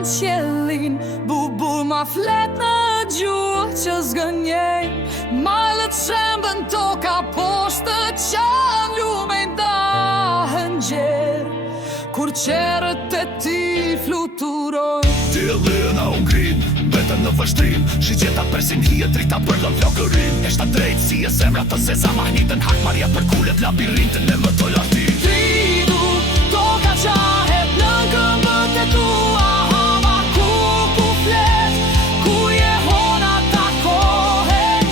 janë qelin, bubur ma flet në gjuhë që zgënjej. Malët shembën toka poshtë qanë, lume ndahën gjerë, kur qerët e ti fluturojnë. Dillina u ngrin, betën në vështrim, shigjeta persin hi e drita për lën flokërin. Eshta drejt si e zemra të zeza mahnitën, hak marja për kullet labirintën e më të lartin. Tridu, toka qahet në këmbët e tua, hama ku flet, ku je hona takohet.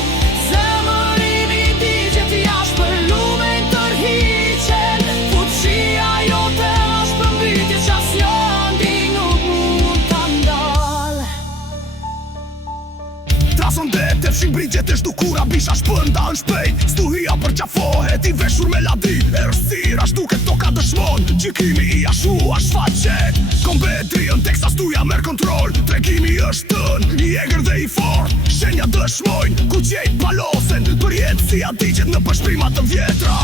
Zemërimi digjet jashtë për lumen tërhiqen, fuqia jote është përmbytje që asnjë nuk mund ta ndal. Trason dhe të fshin brigjet e shtukura, bisha shpënda në shpejt, stuhia për qafohet i veshur me ladi. E rësira shtuket toka dëshmon, gjikimi i ashu ashtë faqe. Kombetriën teksa stuja merë kontrol, tregimi është tën, i egrë dhe i fort. Shenja dëshmojnë, ku qejt palosen, për jetë si adigjet në përshprimat të vjetra.